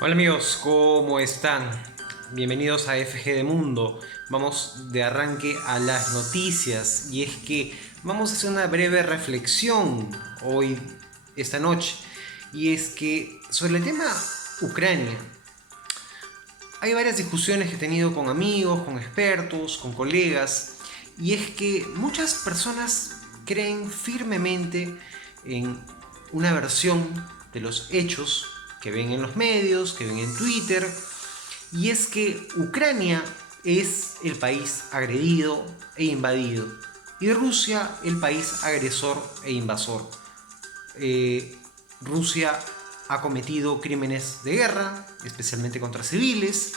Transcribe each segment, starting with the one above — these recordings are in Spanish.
Hola amigos, ¿cómo están? Bienvenidos a FG de Mundo. Vamos de arranque a las noticias y es que vamos a hacer una breve reflexión hoy, esta noche, y es que sobre el tema Ucrania, hay varias discusiones que he tenido con amigos, con expertos, con colegas, y es que muchas personas creen firmemente en una versión de los hechos que ven en los medios, que ven en Twitter, y es que Ucrania es el país agredido e invadido, y Rusia el país agresor e invasor. Rusia ha cometido crímenes de guerra, especialmente contra civiles.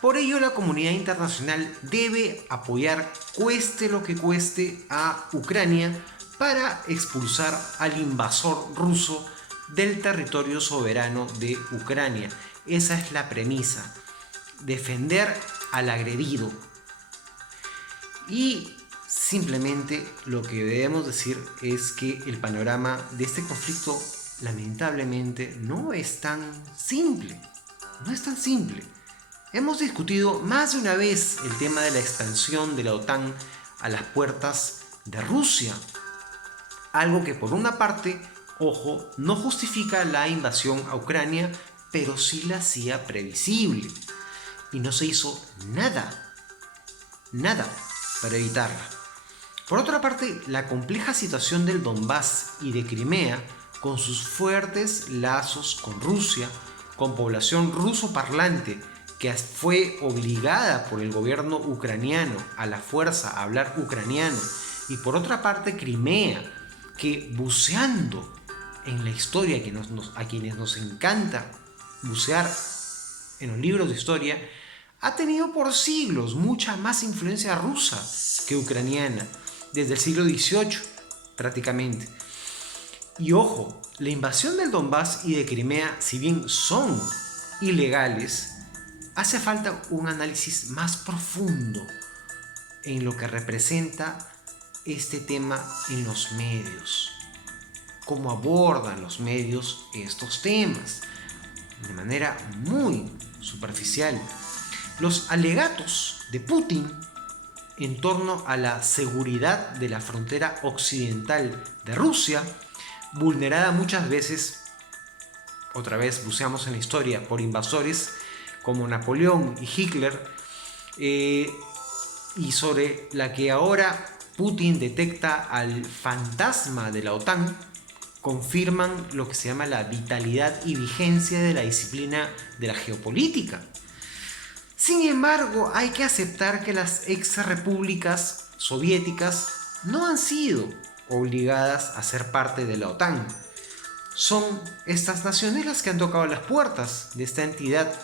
Por ello, la comunidad internacional debe apoyar, cueste lo que cueste, a Ucrania para expulsar al invasor ruso del territorio soberano de Ucrania. Esa es la premisa: defender al agredido. Y simplemente lo que debemos decir es que el panorama de este conflicto lamentablemente no es tan simple. No es tan simple. Hemos discutido más de una vez el tema de la expansión de la OTAN a las puertas de Rusia. Algo que por una parte, ojo, no justifica la invasión a Ucrania, pero sí la hacía previsible. Y no se hizo nada para evitarla. Por otra parte, la compleja situación del Donbass y de Crimea, con sus fuertes lazos con Rusia, con población ruso parlante que fue obligada por el gobierno ucraniano a la fuerza a hablar ucraniano, y por otra parte Crimea, que buceando en la historia a quienes nos encanta bucear en los libros de historia, ha tenido por siglos mucha más influencia rusa que ucraniana, desde el siglo XVIII prácticamente. Y ojo, la invasión del Donbass y de Crimea, si bien son ilegales, hace falta un análisis más profundo en lo que representa este tema en los medios. Cómo abordan los medios estos temas de manera muy superficial. Los alegatos de Putin en torno a la seguridad de la frontera occidental de Rusia, vulnerada muchas veces, otra vez buceamos en la historia, por invasores como Napoleón y Hitler, y sobre la que ahora Putin detecta al fantasma de la OTAN, confirman lo que se llama la vitalidad y vigencia de la disciplina de la geopolítica. Sin embargo, hay que aceptar que las ex repúblicas soviéticas no han sido obligadas a ser parte de la OTAN. Son estas naciones las que han tocado las puertas de esta entidad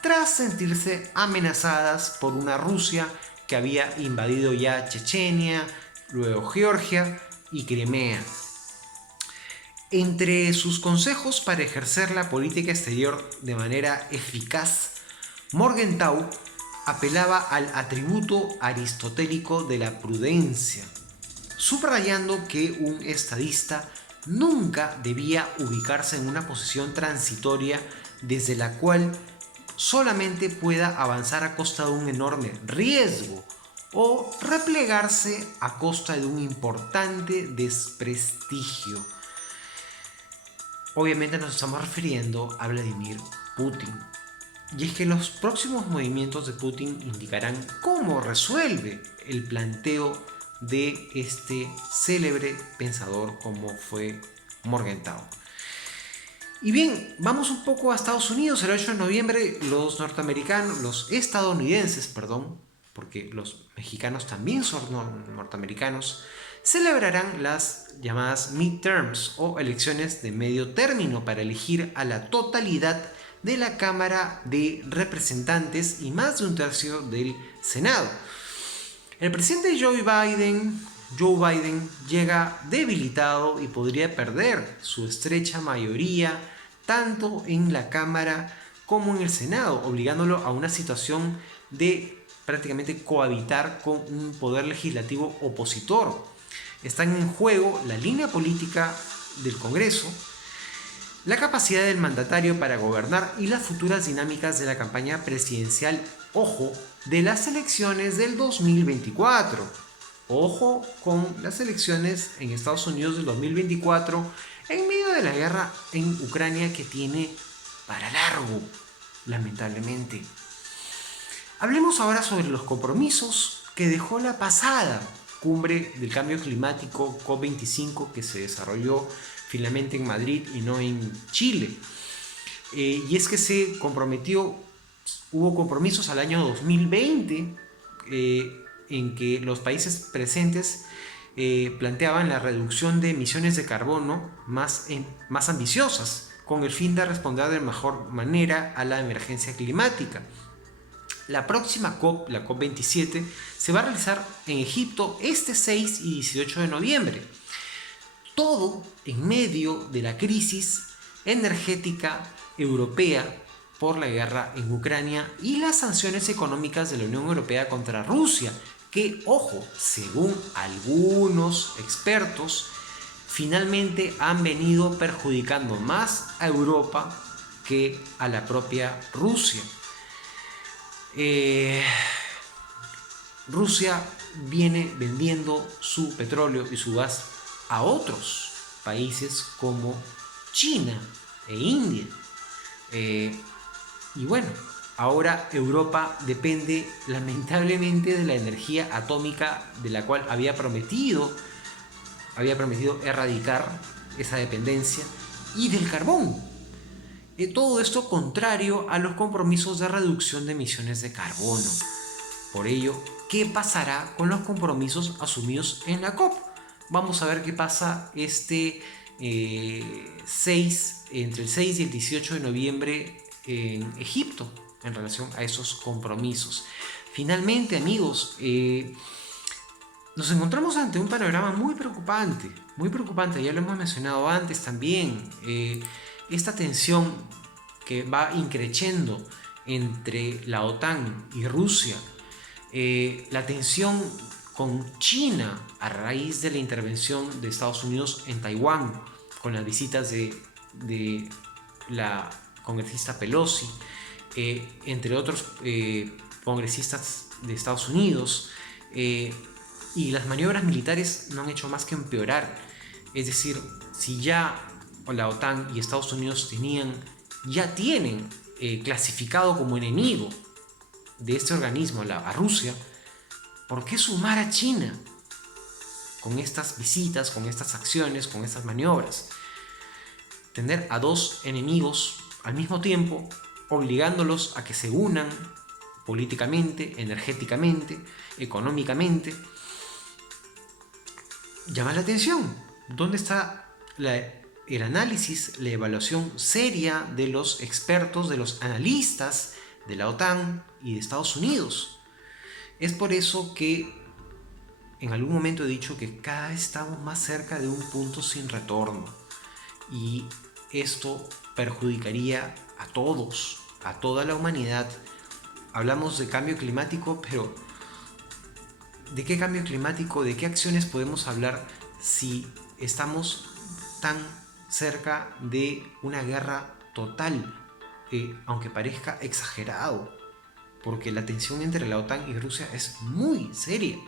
tras sentirse amenazadas por una Rusia que había invadido ya Chechenia, luego Georgia y Crimea. Entre sus consejos para ejercer la política exterior de manera eficaz, Morgenthau apelaba al atributo aristotélico de la prudencia, subrayando que un estadista nunca debía ubicarse en una posición transitoria desde la cual solamente pueda avanzar a costa de un enorme riesgo o replegarse a costa de un importante desprestigio. Obviamente nos estamos refiriendo a Vladimir Putin. Y es que los próximos movimientos de Putin indicarán cómo resuelve el planteo de este célebre pensador como fue Morgenthau. Y bien, vamos un poco a Estados Unidos. El 8 de noviembre los estadounidenses, porque los mexicanos también son norteamericanos, celebrarán las llamadas midterms o elecciones de medio término para elegir a la totalidad de la Cámara de Representantes y más de un tercio del Senado. El presidente Joe Biden llega debilitado y podría perder su estrecha mayoría tanto en la Cámara como en el Senado, obligándolo a una situación de prácticamente cohabitar con un poder legislativo opositor. Están en juego la línea política del Congreso la capacidad del mandatario para gobernar y las futuras dinámicas de la campaña presidencial, ojo, de las elecciones del 2024. Ojo con las elecciones en Estados Unidos del 2024 en medio de la guerra en Ucrania que tiene para largo, lamentablemente. Hablemos ahora sobre los compromisos que dejó la pasada cumbre del cambio climático COP25 que se desarrolló finalmente en Madrid y no en Chile. Y es que se comprometió, hubo compromisos al año 2020 en que los países presentes planteaban la reducción de emisiones de carbono más ambiciosas con el fin de responder de mejor manera a la emergencia climática. La próxima COP, la COP27, se va a realizar en Egipto este 6 y 18 de noviembre. Todo en medio de la crisis energética europea por la guerra en Ucrania y las sanciones económicas de la Unión Europea contra Rusia, que, ojo, según algunos expertos, finalmente han venido perjudicando más a Europa que a la propia Rusia. Rusia viene vendiendo su petróleo y su gas a otros países como China e India. Y bueno, ahora Europa depende lamentablemente de la energía atómica de la cual había prometido erradicar esa dependencia y del carbón. Todo esto contrario a los compromisos de reducción de emisiones de carbono. Por ello, ¿qué pasará con los compromisos asumidos en la COP? Vamos a ver qué pasa entre el 6 y el 18 de noviembre en Egipto en relación a esos compromisos. Finalmente, amigos, nos encontramos ante un panorama muy preocupante, ya lo hemos mencionado antes también. Esta tensión que va increciendo entre la OTAN y Rusia, la tensión con China a raíz de la intervención de Estados Unidos en Taiwán, con las visitas de la congresista Pelosi, entre otros congresistas de Estados Unidos, y las maniobras militares no han hecho más que empeorar. Es decir, si ya la OTAN y Estados Unidos ya tienen clasificado como enemigo de este organismo a Rusia, ¿por qué sumar a China con estas visitas, con estas acciones, con estas maniobras? Tener a dos enemigos al mismo tiempo, obligándolos a que se unan políticamente, energéticamente, económicamente, llama la atención. ¿Dónde está el análisis, la evaluación seria de los expertos, de los analistas de la OTAN y de Estados Unidos? Es por eso que en algún momento he dicho que cada vez estamos más cerca de un punto sin retorno, y esto perjudicaría a todos, a toda la humanidad. Hablamos de cambio climático, pero ¿de qué cambio climático, de qué acciones podemos hablar si estamos tan cerca de una guerra total? Aunque parezca exagerado, porque la tensión entre la OTAN y Rusia es muy seria,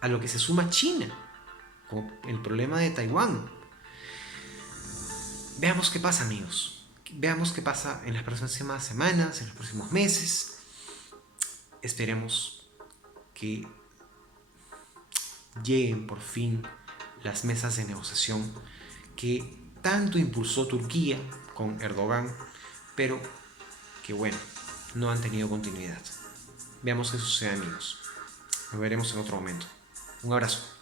a lo que se suma China con el problema de Taiwán. Veamos qué pasa, amigos. Veamos qué pasa en las próximas semanas, en los próximos meses. Esperemos que lleguen por fin las mesas de negociación que tanto impulsó Turquía con Erdogan, pero que bueno, no han tenido continuidad. Veamos qué sucede, amigos. Nos veremos en otro momento. Un abrazo.